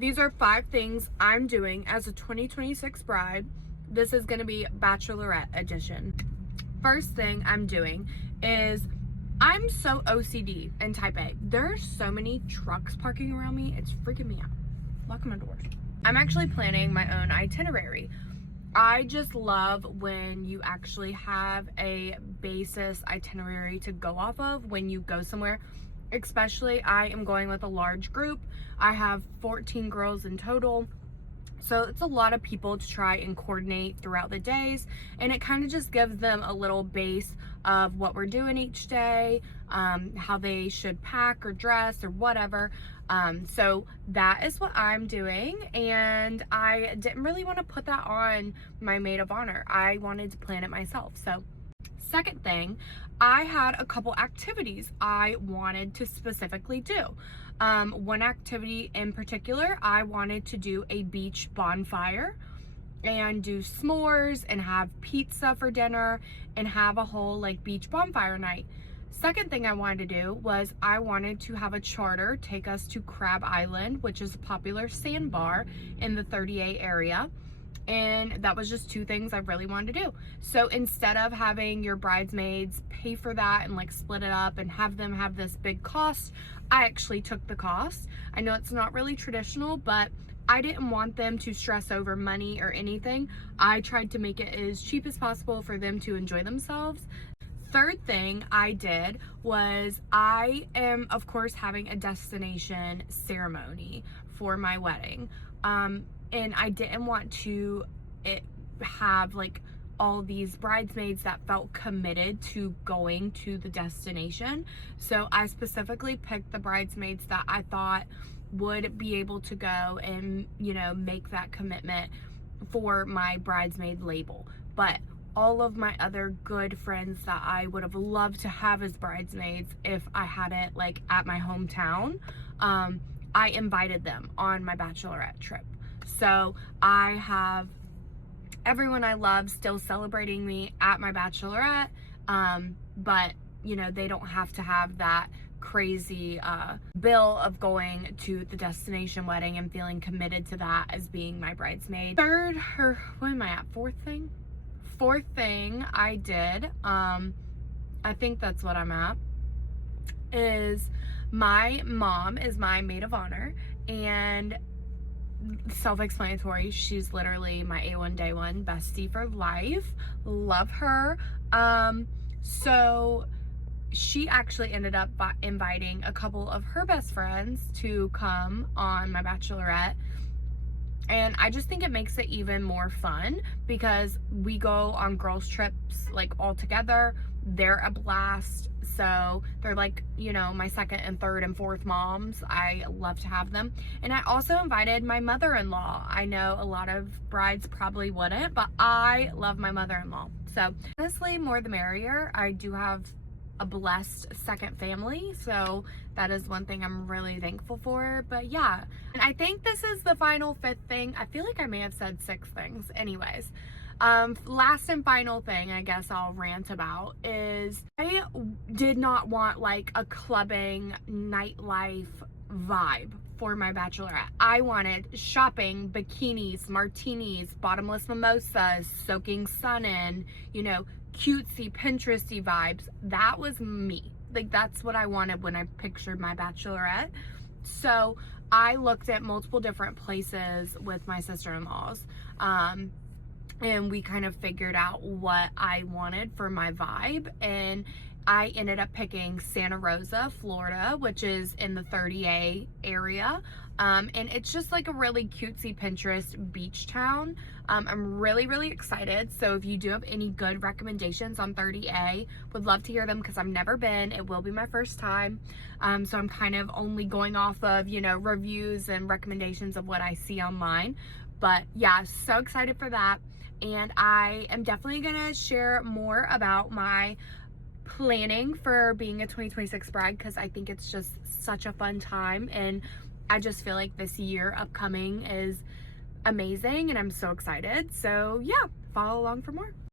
these are 5 things I'm doing as a 2026 bride. This is going to be Bachelorette edition. First thing I'm doing is I'm so OCD and type A. There are so many trucks parking around me. It's freaking me out. Locking my doors. I'm actually planning my own itinerary. I just love when you actually have a basis itinerary to go off of when you go somewhere. Especially, I am going with a large group. I have 14 girls in total. So it's a lot of people to try and coordinate throughout the days. And it kind of just gives them a little base of what we're doing each day, how they should pack or dress or whatever. So that is what I'm doing, and I didn't really want to put that on my maid of honor. I wanted to plan it myself. So second thing, I had a couple activities I wanted to specifically do. One activity in particular, I wanted to do a beach bonfire and do s'mores and have pizza for dinner and have a whole like beach bonfire night. Second thing I wanted to do was I wanted to have a charter take us to Crab Island, which is a popular sandbar in the 30A area. And that was just 2 things I really wanted to do. So instead of having your bridesmaids pay for that and like split it up and have them have this big cost, I actually took the cost. I know it's not really traditional, but I didn't want them to stress over money or anything. I tried to make it as cheap as possible for them to enjoy themselves. Third thing I did was I am, of course, having a destination ceremony for my wedding. And I didn't want to have like all these bridesmaids that felt committed to going to the destination. So I specifically picked the bridesmaids that I thought would be able to go and, you know, make that commitment for my bridesmaid label. But all of my other good friends that I would have loved to have as bridesmaids if I had it like at my hometown, I invited them on my bachelorette trip. So I have everyone I love still celebrating me at my bachelorette, but you know, they don't have to have that crazy bill of going to the destination wedding and feeling committed to that as being my bridesmaid. Third, or what am I at, fourth thing I did, I think that's what I'm at, is my mom is my maid of honor, and self-explanatory, she's literally my A1 day one bestie for life. Love her. So she actually ended up inviting a couple of her best friends to come on my bachelorette. And I just think it makes it even more fun because we go on girls trips like all together. They're a blast. So they're like, you know, my second and third and fourth moms. I love to have them. And I also invited my mother-in-law. I know a lot of brides probably wouldn't, but I love my mother-in-law. So honestly, more the merrier. I do have a blessed second family, so that is one thing I'm really thankful for. But yeah, and I think this is the final 5th thing. I feel like I may have said 6 things. Anyways, last and final thing I guess I'll rant about is I did not want like a clubbing nightlife vibe for my bachelorette. I wanted shopping, bikinis, martinis, bottomless mimosas, soaking sun in, you know, cutesy Pinteresty vibes. That was me. Like, that's what I wanted when I pictured my bachelorette. So I looked at multiple different places with my sister-in-laws, and we kind of figured out what I wanted for my vibe, and I ended up picking Santa Rosa, Florida, which is in the 30A area. And it's just like a really cutesy Pinterest beach town. I'm really, really excited. So if you do have any good recommendations on 30A, would love to hear them because I've never been. It will be my first time. So I'm kind of only going off of, you know, reviews and recommendations of what I see online. But yeah, so excited for that. And I am definitely gonna share more about my planning for being a 2026 bride because I think it's just such a fun time, and I just feel like this year upcoming is amazing and I'm so excited. So yeah, follow along for more.